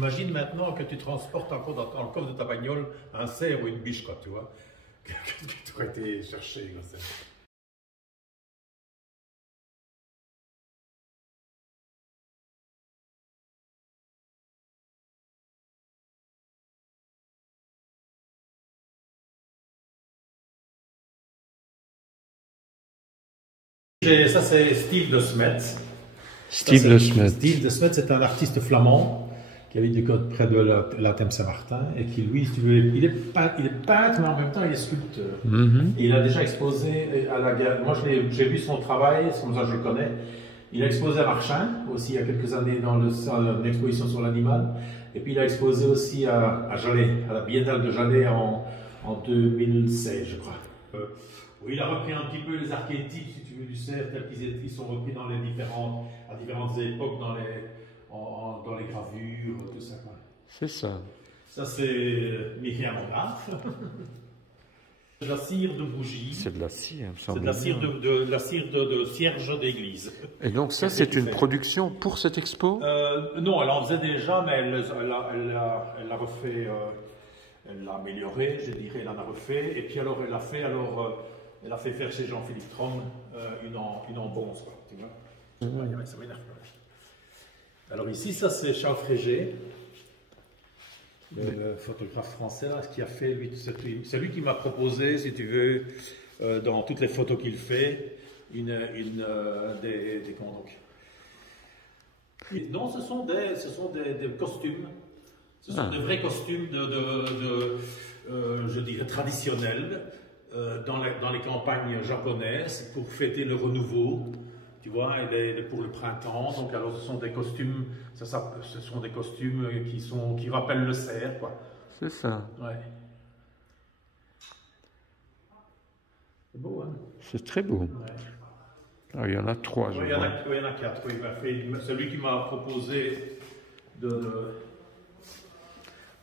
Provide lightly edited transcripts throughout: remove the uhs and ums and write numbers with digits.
Imagine maintenant que tu transportes encore dans le coffre de ta bagnole un cerf ou une biche, quoi, tu vois, que tu aurais été chercher. Quoi, ça, c'est Steve de Smet. Steve de Smet. Steve de Smet, c'est un artiste flamand qui habite du côté près de la Thème-Saint-Martin et qui, lui, si tu veux, il est peintre, mais en même temps, il est sculpteur. Et il a déjà exposé à la galerie. Moi, j'ai vu son travail, c'est comme ça que je le connais. Il a exposé à Marchand aussi il y a quelques années dans une exposition sur l'animal. Et puis il a exposé aussi à Jalais, à la Biennale de Jalais en 2016, je crois. Oui, il a repris un petit peu les archétypes, si tu veux, du cerf, tels qu'ils sont repris dans à différentes époques, dans les gravures, tout ça. C'est ça. Ça, c'est Myriam Monard. C'est de la cire de bougie. C'est de la cire, c'est de la cire de cierge d'église. Et donc ça, c'est une production pour cette expo? Non, elle en faisait déjà, mais elle l'a refait, elle l'a amélioré, je dirais, elle en a refait. Et puis alors, elle a fait faire chez Jean-Philippe Trom une en bronze, quoi, tu vois. Ouais, ça m'énerve. Alors ici, ça c'est Charles Frégé, le photographe français, là, qui a fait, c'est lui qui m'a proposé, si tu veux, dans toutes les photos qu'il fait, des comment donc. Non, ce sont des costumes. Ce sont des vrais costumes je dirais, traditionnels dans les campagnes japonaises pour fêter le renouveau, tu vois, et pour le printemps. Donc, alors, ce sont des costumes, ce sont des costumes qui rappellent le cerf, quoi. C'est ça. Ouais. C'est beau, hein? C'est très beau. Ouais. Ah, il y en a 3, je vois. Il y en a 4. Oui, celui qui m'a proposé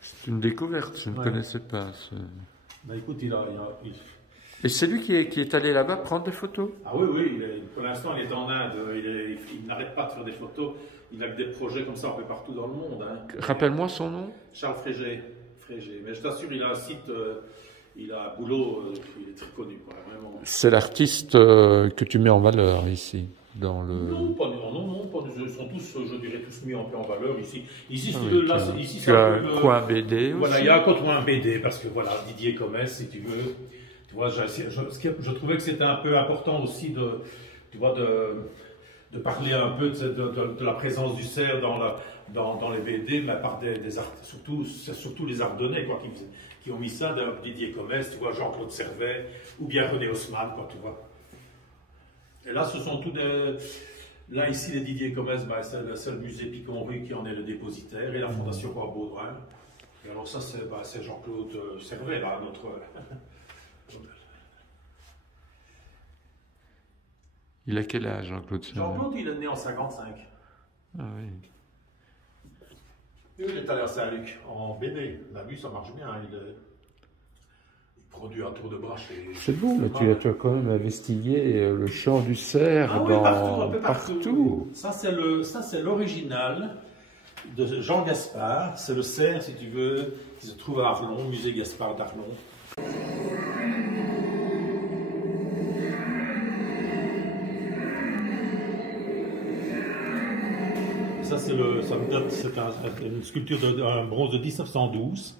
C'est une découverte, je ne connaissais pas. Ben, écoute, Et c'est lui qui est allé là-bas prendre des photos? Ah oui, pour l'instant il est en Inde, il n'arrête pas de faire des photos, il a que des projets comme ça un peu partout dans le monde. Hein. Rappelle-moi son nom? Charles Frégé. Mais je t'assure, il a un site, il a un boulot, il est très connu, quoi, vraiment. C'est l'artiste que tu mets en valeur ici, dans le... Non, pas nous, ils sont tous, je dirais, tous mis un peu en valeur ici. Ici, tu as un coin BD aussi. Voilà, il y a un coin BD, parce que voilà, Didier Comès, si tu veux. Tu vois, je trouvais que c'était un peu important aussi de parler un peu de la présence du cerf dans les BD, mais par surtout les Ardennais, quoi, qui ont mis ça, Didier Comès, tu vois, Jean-Claude Servet, ou bien René Haussmann, quoi, tu vois. Et là, ce sont tous des... Là, ici, les Didier Comès, ben, c'est le seul musée Picon-Rue qui en est le dépositaire, et la Fondation Bois-Baudrin. Et alors ça, c'est Jean-Claude Servet, là, notre... Il a quel âge, Jean-Claude Servet? Jean-Claude, il est né en 55. Ah oui. Il est allé à Saint-Luc, en BD. On a vu, ça marche bien. Il produit un tour de bras chez... C'est bon, mais tu as quand même investigué le chant du cerf un peu partout. Ça, c'est l'original de Jean Gaspard. C'est le cerf, si tu veux, qui se trouve à Arlon, musée Gaspard d'Arlon. Ça, c'est une sculpture d'un bronze de 1912.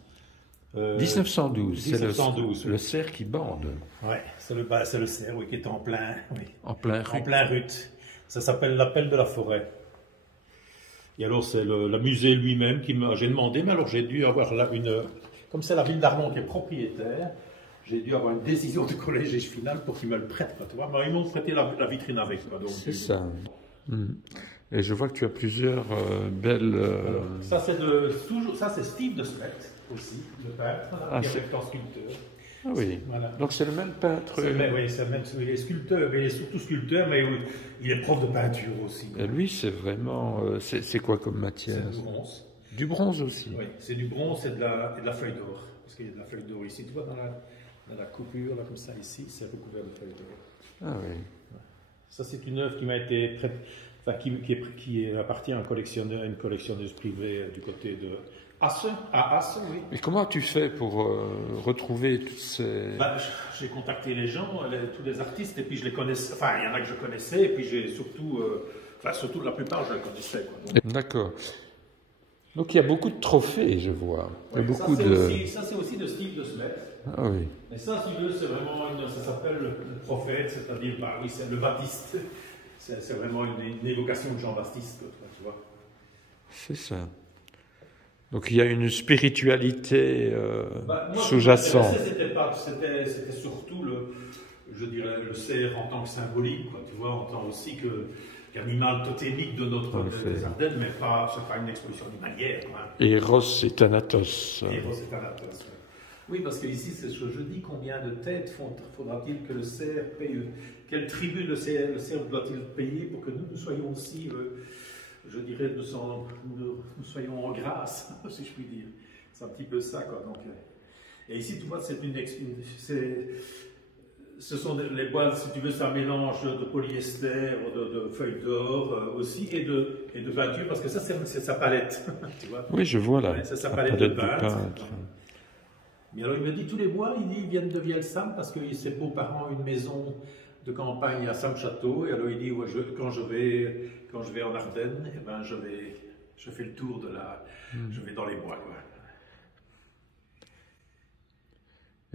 1912, c'est le cerf qui bande. Ouais, c'est le cerf, oui, qui est en plein rut. Ça s'appelle l'appel de la forêt. Et alors, c'est le musée lui-même j'ai demandé, mais alors j'ai dû avoir comme c'est la ville d'Arlon qui est propriétaire, j'ai dû avoir une décision du collège final pour qu'ils me le prêtent, tu vois. Mais ils m'ont prêté la vitrine avec. C'est ça. Et je vois que tu as plusieurs belles... Ça, c'est Steve de Smet, aussi, le peintre, qui est en sculpteur. Ah oui, voilà. Donc c'est le même peintre. Oui, il est sculpteur, il est surtout sculpteur, mais il est prof de peinture aussi. Et lui, c'est vraiment... c'est quoi comme matière? C'est du bronze. Du bronze aussi? Oui, c'est du bronze et de la feuille d'or. Parce qu'il y a de la feuille d'or ici. Tu vois, dans la coupure, là, comme ça, ici, c'est recouvert de feuille d'or. Ah oui. Ça, c'est une œuvre qui m'a été enfin, qui appartient à une collectionneuse privée du côté de Asse, à Asse, oui. Et comment tu fais pour retrouver toutes ces... J'ai contacté les gens, tous les artistes, et puis je les connaissais, enfin il y en a que je connaissais, et puis j'ai surtout, surtout la plupart je les connaissais. D'accord. Donc il y a beaucoup de trophées, je vois. Ouais, beaucoup ça c'est aussi de Steve de Smet. Ah oui. Mais ça, si tu veux, c'est vraiment, ça s'appelle le prophète, c'est-à-dire, oui, c'est le Baptiste. C'est vraiment une évocation de Jean-Baptiste, tu vois. C'est ça. Donc il y a une spiritualité sous-jacente. C'était surtout je dirais, le cerf en tant que symbolique, quoi, tu vois, en tant aussi qu'animal totémique de des Ardennes, mais c'est pas une exposition animalière. Eros et Thanatos. Eros et Thanatos. Oui, parce qu'ici, c'est ce que je dis, combien de têtes faudra-t-il que le cerf paye? Quel tribut le cerf doit-il payer pour que nous soyons aussi, je dirais, nous soyons en grâce, si je puis dire. C'est un petit peu ça, quoi. Donc, et ici, tu vois, ce sont les bois, si tu veux, c'est un mélange de polyester, de feuilles d'or aussi, et de peinture, parce que ça, c'est sa palette. Tu vois. Oui, je vois là. Ouais, c'est sa palette de peintre. Mais alors il me dit tous les bois, ils viennent de Vielsam parce que ses beaux-parents ont une maison de campagne à Sam-Château. Et alors il dit ouais, quand je vais en Ardennes, eh ben je fais le tour je vais dans les bois. Quoi.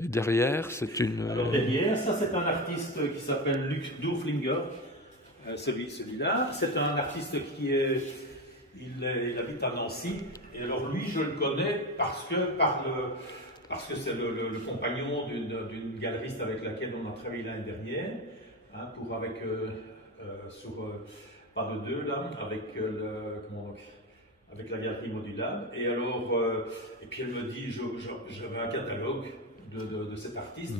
Et derrière, c'est une. Alors derrière, ça c'est un artiste qui s'appelle Luc Dooflinger, celui-là. C'est un artiste il habite à Nancy. Et alors lui, je le connais parce que c'est le compagnon d'une galeriste avec laquelle on a travaillé l'année dernière, hein, pas de deux là, avec la galerie modulable. Et alors, et puis elle me dit, j'avais un catalogue de cet artiste,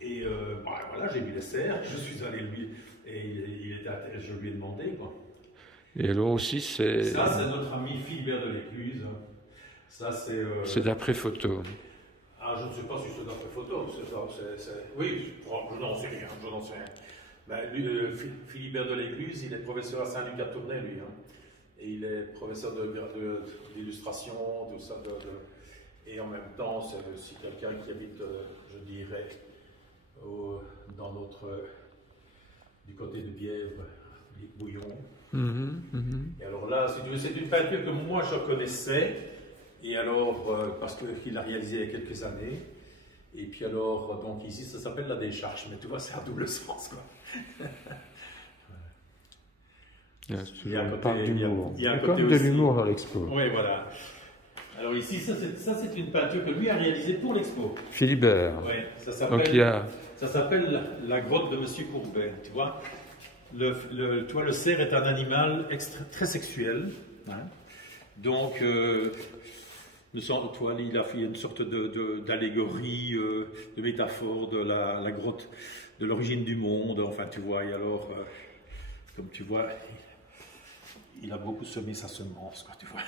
et voilà, j'ai vu les cerfs, je suis allé lui, et je lui ai demandé quoi. Et alors aussi c'est. Ça c'est notre ami Philibert de l'Écluse. Ça c'est d'après photo. Ah, je ne sais pas si c'est d'après photo, oui, je n'en sais rien, Ben, Philibert de l'Écluse, il est professeur à Saint-Luc-à-Tournai, lui, hein. Et il est professeur d'illustration, tout ça, et en même temps, c'est aussi quelqu'un qui habite, je dirais, du côté de Bièvre, Bouillon. Et alors là, c'est une peinture que moi je connaissais. Et alors, parce qu'il a réalisé il y a quelques années, et puis alors, donc ici, ça s'appelle la décharge, mais tu vois, c'est à double sens, quoi. Il y a un côté d'humour. Il y a un côté de l'humour dans l'expo. Oui, voilà. Alors ici, ça c'est une peinture que lui a réalisée pour l'expo. Philibert. Oui, ça s'appelle la grotte de Monsieur Courbet, tu vois. Le cerf est un animal très sexuel, hein. Donc, il a fait une sorte d'allégorie, de métaphore de la grotte, de l'origine du monde, enfin tu vois, et alors, comme tu vois, il a beaucoup semé sa semence, quoi, tu vois.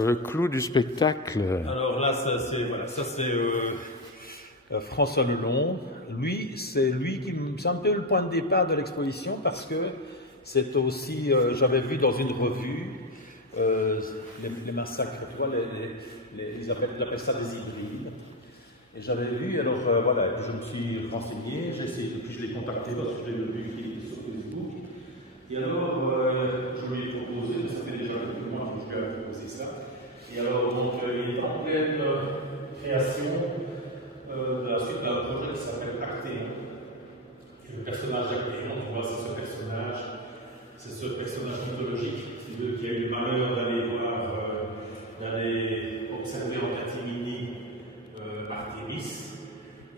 Le clou du spectacle. Alors là, ça c'est François Lelon. C'est un peu le point de départ de l'exposition parce que c'est aussi, j'avais vu dans une revue, les massacres, tu vois, ils appellent ça des hybrides. Et j'avais vu, alors voilà, je me suis renseigné, puis je l'ai contacté parce que je l'ai vu sur Facebook. Et alors, je lui ai proposé, ça fait déjà quelques mois que je lui ai proposé ça. Et alors, donc, il est en pleine création de la suite d'un projet qui s'appelle Actéon. Le personnage d'Actéon, tu vois, c'est ce personnage mythologique qui a eu le malheur d'aller observer en catimini Artémis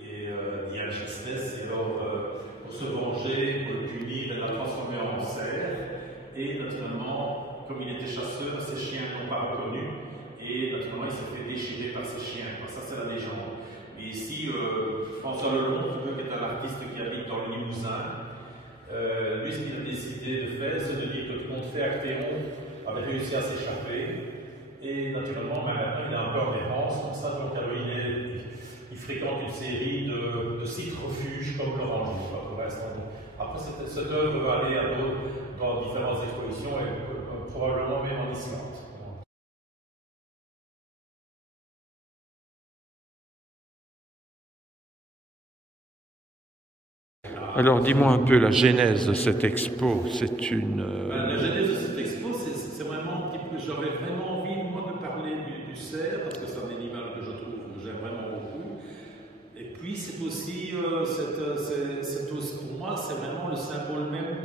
et Dialgestes, et alors pour se venger, pour le punir, elle l'a transformé en cerf, et naturellement, comme il était chasseur, ses chiens n'ont pas reconnu, et naturellement il s'est fait déchirer par ses chiens. Ça c'est la légende. Et ici, François Lelon, qui est un artiste qui habite dans le Limousin, lui, ce qu'il a décidé de faire, c'est de dire que tout le monde fait Actéon avait réussi à s'échapper. Et naturellement, maintenant, il est un peu en errance, comme ça, donc il fréquente une série de sites refuges comme l'Orange pour l'instant. Après, cette œuvre va aller dans différentes expositions. l'exposition est probablement même en Islande. Alors, dis-moi un peu la genèse de cette expo. C'est une... La genèse de cette expo, c'est vraiment un petit peu... J'avais vraiment envie, moi, de parler du cerf, parce que c'est un animal que je trouve que j'aime vraiment beaucoup. Et puis, c'est aussi, pour moi, c'est vraiment le symbole même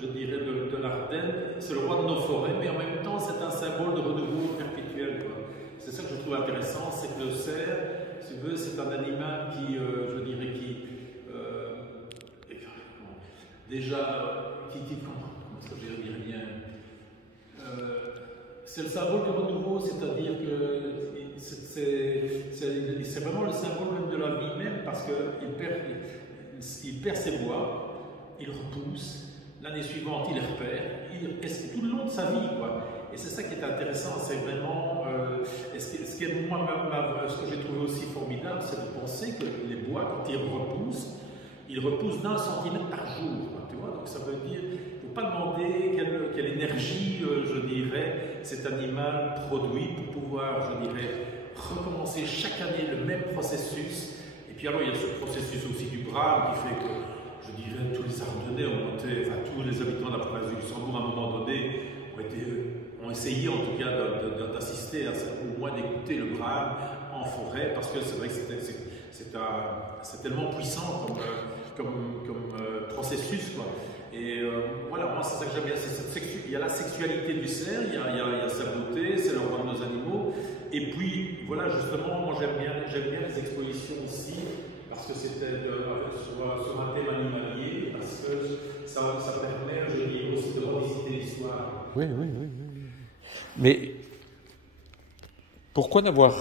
je dirais, de l'Ardenne. C'est le roi de nos forêts, mais en même temps, c'est un symbole de renouveau perpétuel. C'est ça que je trouve intéressant, c'est que le cerf, si tu veux, c'est un animal qui, je dirais, déjà, comment est-ce que je dirais bien, c'est le symbole du renouveau, c'est-à-dire que c'est vraiment le symbole même de la vie même, parce qu'il perd ses bois, il repousse, l'année suivante il repère, et c'est tout le long de sa vie, quoi. Et c'est ça qui est intéressant, c'est vraiment, ce que j'ai trouvé aussi formidable, c'est de penser que les bois, quand ils repoussent d'1 centimètre par jour, tu vois, donc ça veut dire, il ne faut pas demander quelle énergie, je dirais, cet animal produit pour pouvoir, je dirais, recommencer chaque année le même processus. Et puis alors il y a ce processus aussi du brame qui fait que, je dirais, tous les Ardennais tous les habitants de la province du Luxembourg à un moment donné ont essayé en tout cas d'assister à ça, au moins d'écouter le brame en forêt, parce que c'est vrai que c'est tellement puissant comme processus, quoi. Et voilà, moi c'est ça que j'aime bien. Il y a la sexualité du cerf, il y a sa beauté, c'est le roi de nos animaux. Et puis voilà, justement, moi j'aime bien les expositions aussi, parce que c'était sur un thème animalier, parce que ça permet, je dis, aussi de revisiter l'histoire. Oui. Mais pourquoi n'avoir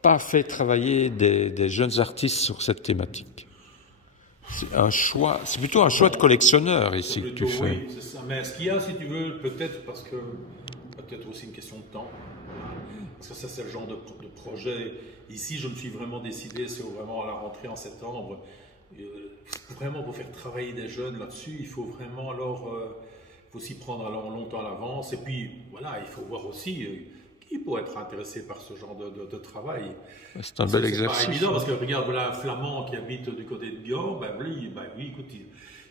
pas fait travailler des jeunes artistes sur cette thématique? C'est plutôt un choix de collectionneur ici que tu fais. Oui, c'est ça. Mais ce qu'il y a, si tu veux, peut-être aussi une question de temps, parce que ça c'est le genre de projet. Ici, je me suis vraiment décidé, c'est vraiment à la rentrée en septembre, vraiment pour faire travailler des jeunes là-dessus, il faut vraiment faut s'y prendre longtemps à l'avance. Et puis voilà, il faut voir aussi qui pourrait être intéressé par ce genre de travail. C'est un bel exercice. C'est pas évident, parce que regarde, voilà, un Flamand qui habite du côté de Bior, lui, écoute,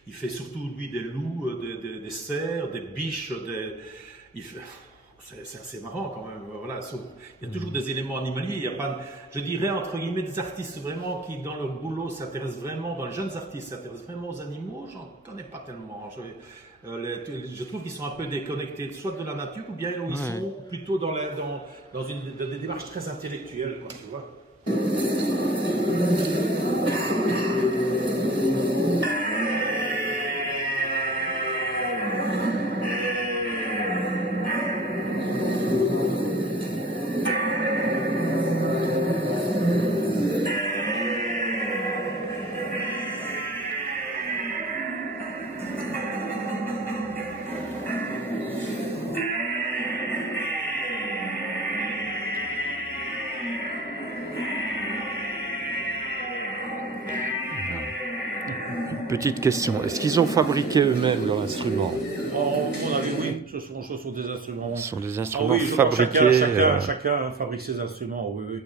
il fait surtout, lui, des loups, des cerfs, des biches, c'est assez marrant quand même. Voilà, il y a toujours des éléments animaliers. Il n'y a pas, je dirais, entre guillemets, des artistes vraiment qui, dans leur boulot, s'intéressent vraiment, dans les jeunes artistes, s'intéressent vraiment aux animaux. J'en connais pas tellement. Je trouve qu'ils sont un peu déconnectés, soit de la nature, ou bien ils sont plutôt dans des démarches très intellectuelles, quoi, tu vois. Petite question, est-ce qu'ils ont fabriqué eux-mêmes leur instrument? Oui, ce sont des instruments. Ce sont des instruments fabriqués. Chacun fabrique ses instruments, oui.